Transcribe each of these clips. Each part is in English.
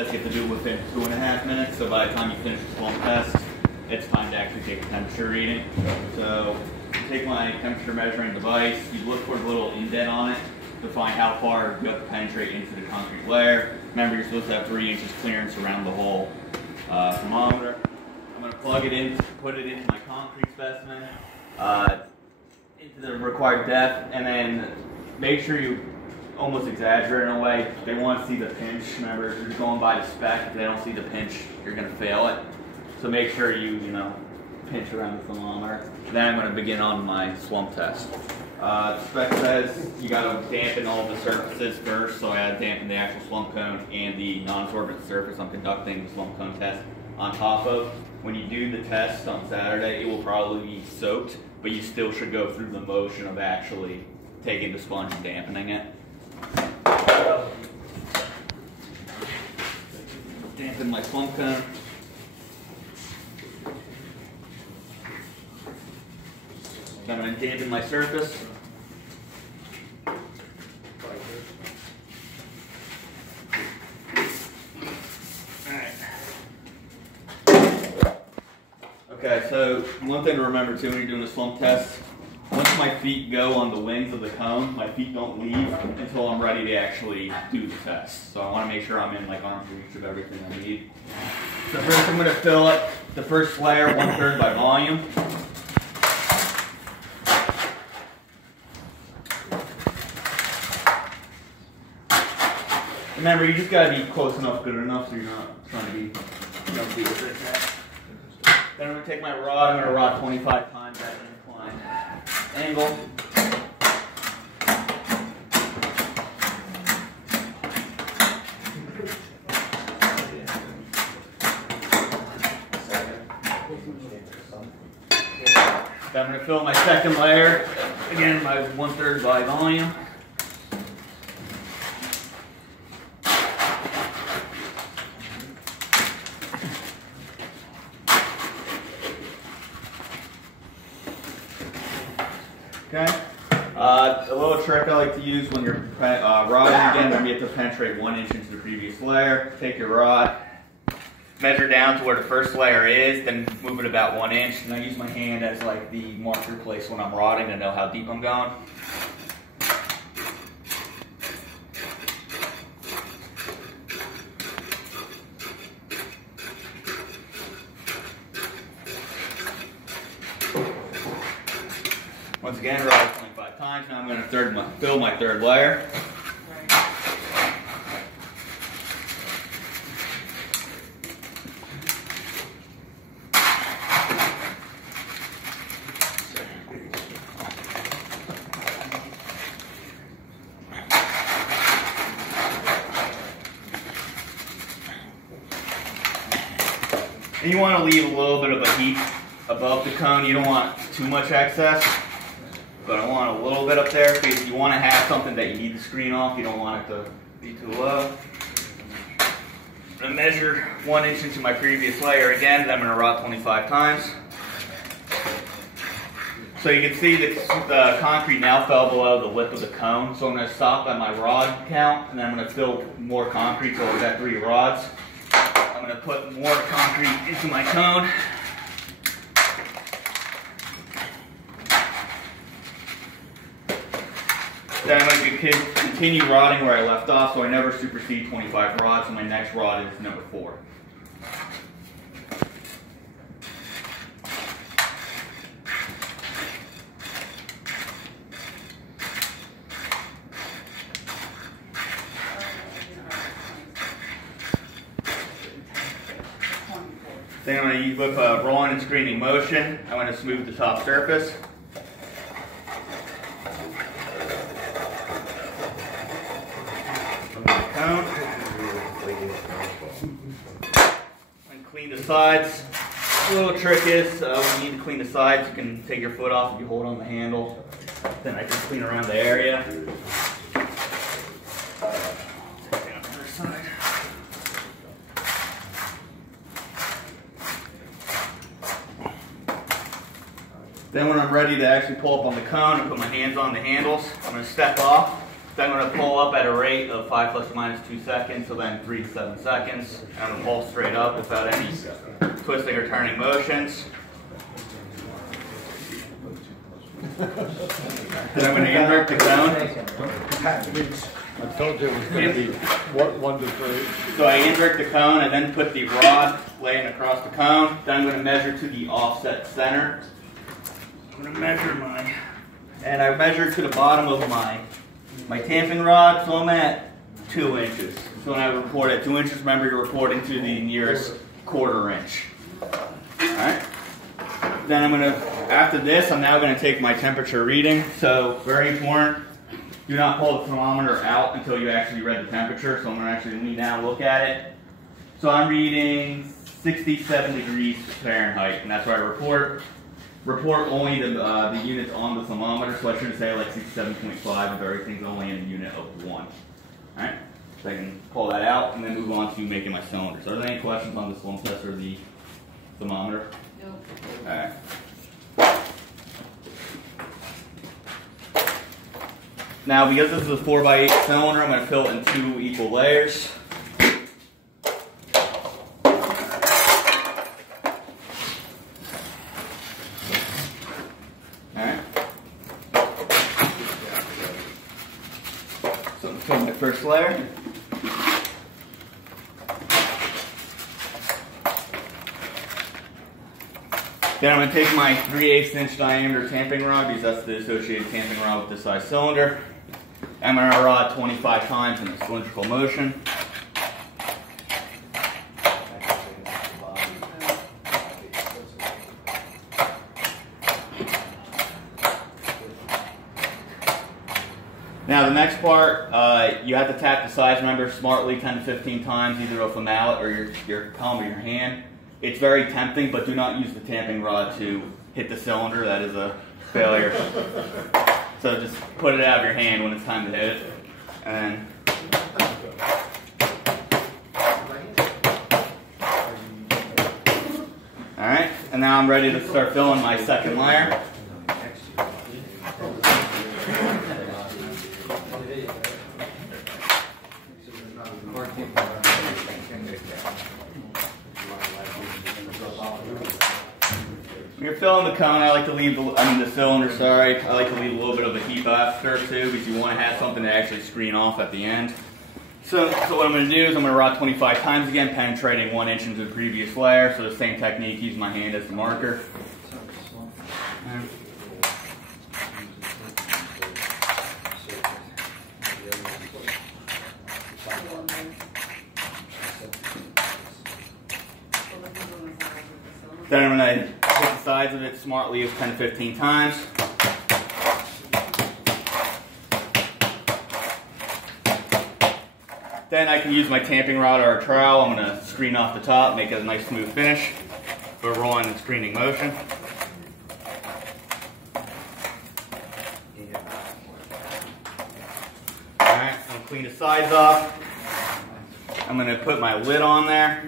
You have to do it within 2.5 minutes, so by the time you finish the swamp test, it's time to actually take a temperature reading. So you take my temperature measuring device, you look for the little indent on it to find how far you have to penetrate into the concrete layer. Remember, you're supposed to have 3 inches clearance around the whole thermometer. I'm going to plug it in, put it into my concrete specimen, into the required depth, and then make sure you almost exaggerate in a way. They want to see the pinch. Remember, if you're going by the spec, if they don't see the pinch, you're going to fail it. So make sure you pinch around the thermometer. Then I'm going to begin on my swamp test. The spec says you got to dampen all the surfaces first, so I got to dampen the actual swamp cone and the non-absorbent surface I'm conducting the swamp cone test on top of. When you do the test on Saturday, it will probably be soaked, but you still should go through the motion of actually taking the sponge and dampening it. Dampen my swamp cone. Then I'm going to dampen my surface. Okay, so one thing to remember too when you're doing a slump test, once my feet go on the wings of the cone, my feet don't leave until I'm ready to actually do the test. So I want to make sure I'm in like arm's reach of everything I need. So first I'm going to fill up the first layer 1/3 by volume. Remember, you just got to be close enough, good enough, so you're not trying to be, be with it. Then I'm going to take my rod, I'm going to rod 25 times at an inclined angle. Then I'm going to fill my second layer, again my 1/3 by volume. Okay. A little trick I like to use when you're rodding again, when you have to penetrate 1 inch into the previous layer. Take your rod, measure down to where the first layer is, then move it about 1 inch. And I use my hand as like the marker place when I'm rodding to know how deep I'm going. Once again, rod 25 times. Now I'm going to fill my third layer. And you want to leave a little bit of a heat above the cone. You don't want too much excess. But I want a little bit up there because you want to have something that you need to screen off. You don't want it to be too low. I'm going to measure 1 inch into my previous layer again, and I'm going to rod 25 times. So you can see that the concrete now fell below the lip of the cone. So I'm going to stop at my rod count, and then I'm going to fill more concrete. So I've got 3 rods. I'm going to put more concrete into my cone. Then I'm going to continue rodding where I left off, so I never supersede 25 rods, and my next rod is number 4. Then I'm going to use with a rolling and screening motion. I'm going to smooth the top surface. And clean the sides. The little trick is when you need to clean the sides, you can take your foot off if you hold on the handle. Then I can clean around the area. Take it on the other side. Then when I'm ready to actually pull up on the cone and put my hands on the handles, I'm going to step off. Then I'm going to pull up at a rate of 5 plus or minus 2 seconds, so then 3 to 7 seconds. And I'm going to pull straight up without any twisting or turning motions. Then I'm going to invert the cone. I told you it was going to be 1 to 3. So I invert the cone and then put the rod laying across the cone. Then I'm going to measure to the offset center. I'm going to measure and I measure to the bottom of my tamping rod, so I'm at 2 inches. So when I report at 2 inches, remember you're reporting to the nearest 1/4 inch. Alright? Then I'm going to, after this, I'm now going to take my temperature reading. So, very important, do not pull the thermometer out until you actually read the temperature. So I'm going to actually lean down and look at it. So I'm reading 67 degrees Fahrenheit, and that's what I report. Report only the units on the thermometer, so I should say like 67.5 if everything's only in a unit of 1. Alright, so I can pull that out and then move on to making my cylinders. Are there any questions on the slum test or the thermometer? Nope. Alright. Now, because this is a 4x8 cylinder, I'm going to fill it in 2 equal layers. Alright. So I'm fill my first layer. Then I'm going to take my 3/8 inch diameter tamping rod, because that's the associated tamping rod with this size cylinder. I'm going to rod 25 times in a cylindrical motion. Now the next part, you have to tap the size member smartly 10 to 15 times, either with a mallet or your palm or your hand. It's very tempting, but do not use the tamping rod to hit the cylinder. That is a failure. So just put it out of your hand when it's time to hit it. And alright, and now I'm ready to start filling my second layer. When you're filling the cone, I like to leave the cylinder, sorry. I like to leave a little bit of a heat after too, because you want to have something to actually screen off at the end. So what I'm going to do is I'm going to rod 25 times again, penetrating 1 inch into the previous layer. So the same technique, use my hand as the marker. Then I'm going to hit the sides of it smartly 10 to 15 times. Then I can use my tamping rod or a trowel. I'm going to screen off the top, make it a nice smooth finish. We're rolling in screening motion. Alright, I'm going to clean the sides off. I'm going to put my lid on there.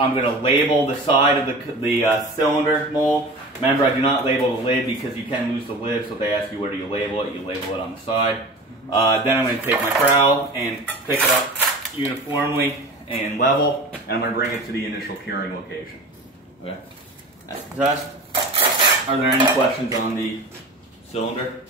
I'm going to label the side of the cylinder mold. Remember, I do not label the lid because you can lose the lid, so if they ask you where do you label it on the side. Then I'm going to take my trowel and pick it up uniformly and level, and I'm going to bring it to the initial curing location. Okay, that's the test. Are there any questions on the cylinder?